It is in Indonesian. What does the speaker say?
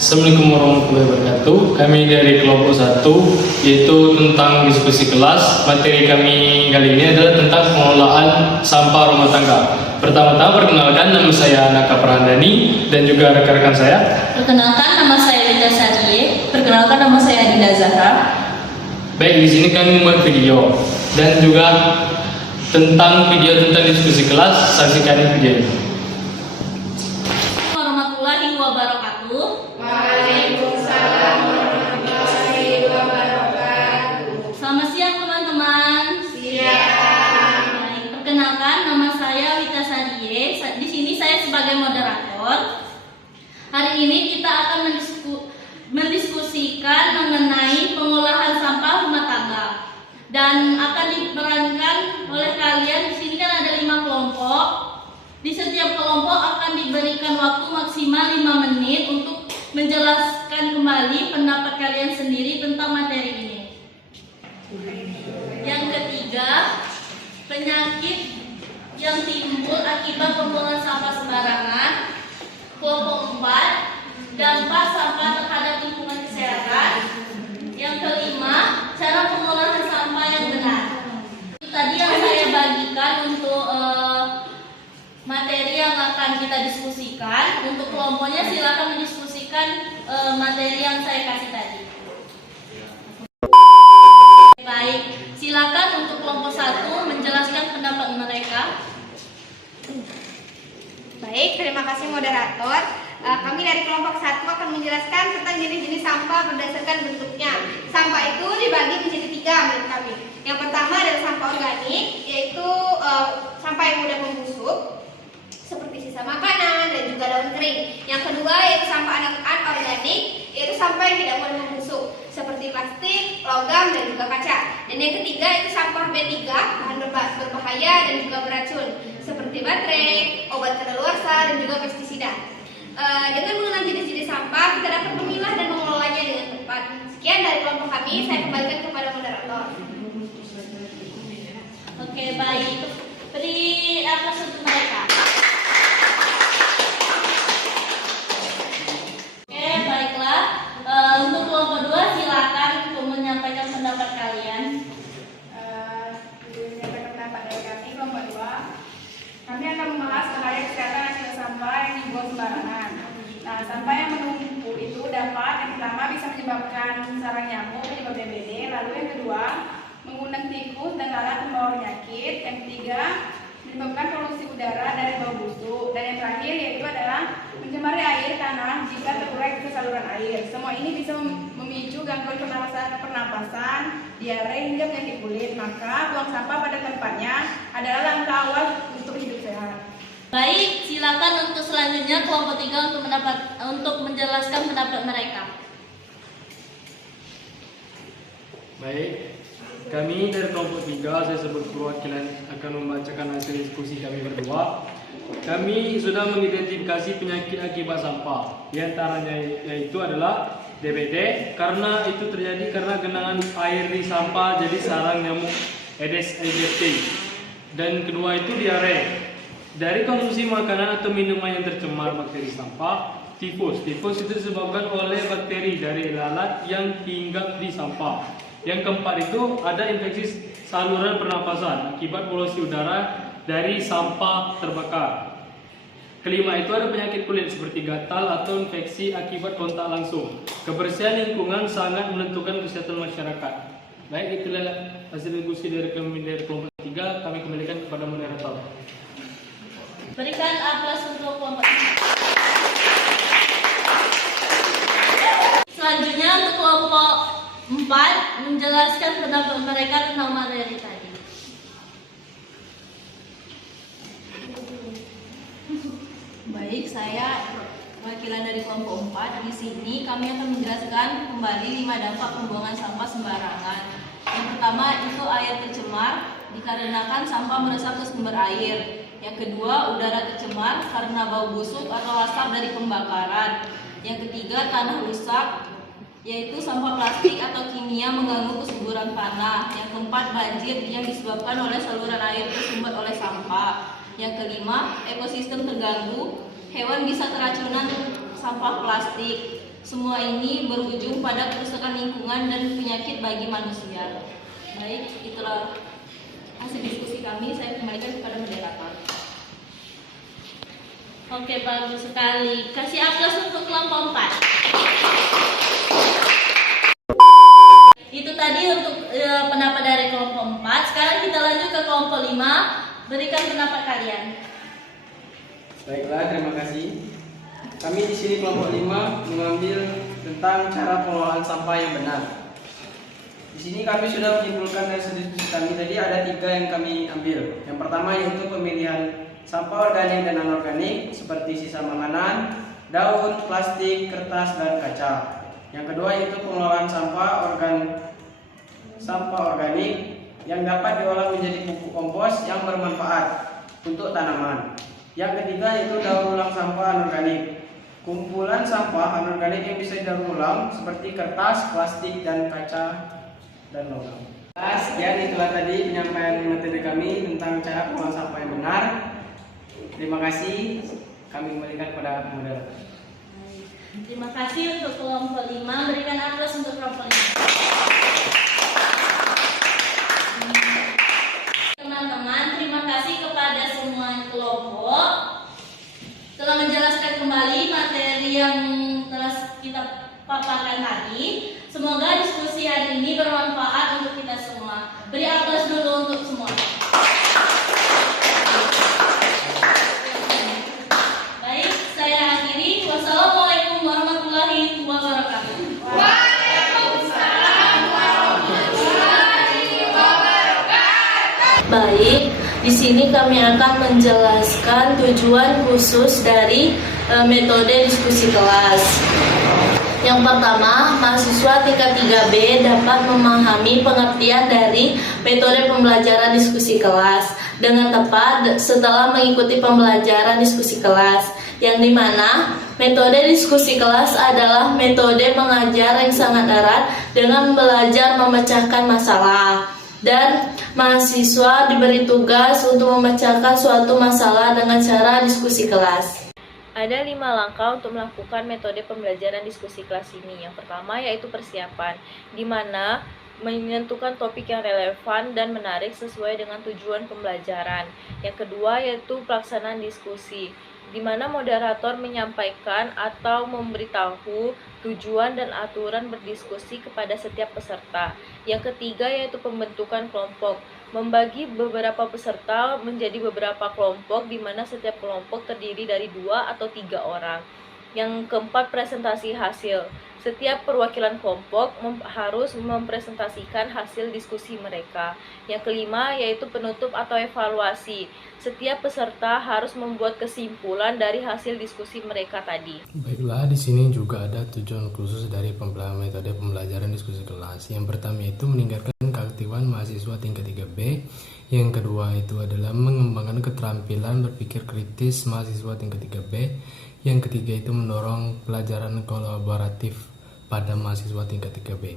Assalamualaikum warahmatullahi wabarakatuh. Kami dari kelompok 1 yaitu tentang diskusi kelas. Materi kami kali ini adalah tentang pengelolaan sampah rumah tangga. Pertama-tama perkenalkan, nama saya Naka Prahandani dan juga rekan-rekan saya. Perkenalkan, nama saya Linda Sadie. Perkenalkan, nama saya Adinda Zahra. Baik, di sini kami membuat video dan juga tentang video tentang diskusi kelas. Saksikan video ini. Warahmatullahi wabarakatuh. Waalaikumsalam warahmatullahi wabarakatuh. Selamat siang teman-teman. Siang. Baik, perkenalkan, nama saya Wita Sadie. Di sini saya sebagai moderator. Hari ini kita akan mendiskusikan mengenai pengolahan sampah rumah tangga dan akan diperankan oleh kalian. Di sini kan ada 5 kelompok. Di setiap kelompok akan diberikan waktu maksimal 5 menit untuk menjelaskan kembali pendapat kalian sendiri tentang materi ini. Yang ketiga, penyakit yang timbul akibat pembuangan sampah sembarangan. Kelompok 4, dampak sampah terhadap lingkungan kesehatan. Yang kelima, cara pengolahan sampah yang benar. Itu tadi yang saya bagikan untuk materi yang akan kita diskusikan. Untuk kelompoknya silakan mendiskusikan materi yang saya kasih tadi. Baik, silakan untuk kelompok 1 menjelaskan pendapat mereka. Baik, terima kasih moderator. Kami dari kelompok 1 akan menjelaskan tentang jenis-jenis sampah berdasarkan bentuknya. Sampah itu dibagi menjadi 3 menurut kami. Yang pertama adalah sampah organik, yaitu sampah yang mudah membusuk, seperti sisa makanan dan juga daun kering. Yang kedua yaitu sampah anorganik, yaitu sampah yang tidak mudah membusuk, seperti plastik, logam dan juga kaca. Dan yang ketiga yaitu sampah B3, bahan berbahaya dan juga beracun, seperti baterai, obat kadaluarsa dan juga pestisida. Dengan mengenal jenis-jenis sampah, kita dapat memilah dan mengelolanya dengan tepat. Sekian dari kelompok kami, saya kembalikan kepada moderator. Oke, baik. Beri aplaus untuk mereka. Oke, baiklah. Untuk kelompok 2 silakan untuk menyampaikan pendapat kalian. Menyampaikan pendapat dari kami kelompok 2. Kami akan membahas bahaya kesehatan akibat sampah yang dibuang sembarangan. Nah, sampah yang menumpuk itu dapat yang pertama bisa menyebabkan sarang nyamuk, penyebab DBD. Lalu yang kedua, mengundang tikus dan lalat membawa penyakit. Yang ketiga, menyebabkan polusi udara dari bau busuk. Dan yang terakhir yaitu adalah mencemari air tanah jika terurai ke saluran air. Semua ini bisa memicu gangguan pernapasan, diare hingga penyakit kulit. Maka buang sampah pada tempatnya adalah langkah awal untuk hidup sehat. Baik, silakan untuk selanjutnya kelompok 3 untuk menjelaskan pendapat mereka. Baik, kami dari kelompok 3, saya sebagai perwakilan akan membacakan hasil diskusi kami berdua. Kami sudah mengidentifikasi penyakit akibat sampah. Di antaranya yaitu adalah DBD, karena itu terjadi karena genangan air di sampah jadi sarang nyamuk Aedes aegypti. Dan kedua itu diare. Dari konsumsi makanan atau minuman yang tercemar bakteri sampah. Tifus itu disebabkan oleh bakteri dari lalat yang hinggap di sampah. Yang keempat itu ada infeksi saluran pernapasan akibat polusi udara dari sampah terbakar. Kelima itu ada penyakit kulit seperti gatal atau infeksi akibat kontak langsung. Kebersihan lingkungan sangat menentukan kesehatan masyarakat. Baik, itulah hasil diskusi dari kami dari kelompok 3. Kami kembalikan kepada moderator. Berikan aplaus untuk kelompok 3. Selanjutnya untuk kelompok 4 menjelaskan pendapat mereka tentang materi tadi. Baik, saya wakilan dari kelompok 4. Di sini kami akan menjelaskan kembali 5 dampak pembuangan sampah sembarangan. Yang pertama itu air tercemar dikarenakan sampah meresap ke sumber air. Yang kedua, udara tercemar karena bau busuk atau asap dari pembakaran. Yang ketiga, tanah rusak, yaitu sampah plastik atau kimia mengganggu kesuburan tanah. Yang keempat, banjir yang disebabkan oleh saluran air tersumbat oleh sampah. Yang kelima, ekosistem terganggu, hewan bisa keracunan sampah plastik. Semua ini berujung pada kerusakan lingkungan dan penyakit bagi manusia. Baik, itulah hasil diskusi kami. Saya kembalikan kepada moderator. Oke, bagus sekali. Kasih aplaus untuk kelompok 4. Itu tadi untuk pendapat dari kelompok 4. Sekarang kita lanjut ke kelompok 5. Berikan pendapat kalian. Baiklah, terima kasih. Kami di sini kelompok 5 mengambil tentang cara pengelolaan sampah yang benar. Di sini kami sudah menyimpulkan dari diskusi kami tadi ada 3 yang kami ambil. Yang pertama yaitu pemilihan sampah organik dan anorganik seperti sisa makanan, daun, plastik, kertas, dan kaca. Yang kedua yaitu pengelolaan sampah organik yang dapat diolah menjadi pupuk kompos yang bermanfaat untuk tanaman. Yang ketiga yaitu daur ulang sampah anorganik. Kumpulan sampah anorganik yang bisa didaur ulang seperti kertas, plastik, dan kaca dan logam. Sekian itulah tadi penyampaian materi kami tentang cara pengelolaan sampah yang benar. Terima kasih. Kami kembalikan kepada moderator. Terima kasih untuk kelompok 5. Berikan aplaus untuk kelompok 5. Teman-teman, terima kasih kepada semua kelompok telah menjelaskan kembali materi yang telah kita paparkan tadi. Semoga diskusi hari ini bermanfaat untuk kita semua. Beri aplaus dulu untuk semua. Baik, saya akhiri. Wassalamualaikum warahmatullahi wabarakatuh. Waalaikumsalam warahmatullahi wabarakatuh. Baik, di sini kami akan menjelaskan tujuan khusus dari metode diskusi kelas. Yang pertama, mahasiswa tingkat 3B dapat memahami pengertian dari metode pembelajaran diskusi kelas dengan tepat setelah mengikuti pembelajaran diskusi kelas, yang dimana metode diskusi kelas adalah metode mengajar yang sangat erat dengan belajar memecahkan masalah. Dan mahasiswa diberi tugas untuk memecahkan suatu masalah dengan cara diskusi kelas. Ada 5 langkah untuk melakukan metode pembelajaran diskusi kelas ini. Yang pertama yaitu persiapan, di mana menentukan topik yang relevan dan menarik sesuai dengan tujuan pembelajaran. Yang kedua yaitu pelaksanaan diskusi, di mana moderator menyampaikan atau memberitahu tujuan dan aturan berdiskusi kepada setiap peserta. Yang ketiga yaitu pembentukan kelompok, membagi beberapa peserta menjadi beberapa kelompok di mana setiap kelompok terdiri dari 2 atau 3 orang. Yang keempat, presentasi hasil. Setiap perwakilan kelompok harus mempresentasikan hasil diskusi mereka. Yang kelima yaitu penutup atau evaluasi. Setiap peserta harus membuat kesimpulan dari hasil diskusi mereka tadi. Baiklah, di sini juga ada tujuan khusus dari metode pembelajaran diskusi kelas. Yang pertama itu meningkatkan keaktifan mahasiswa tingkat 3B. Yang kedua itu adalah mengembangkan keterampilan berpikir kritis mahasiswa tingkat 3B. Yang ketiga itu mendorong pelajaran kolaboratif pada mahasiswa tingkat 3B.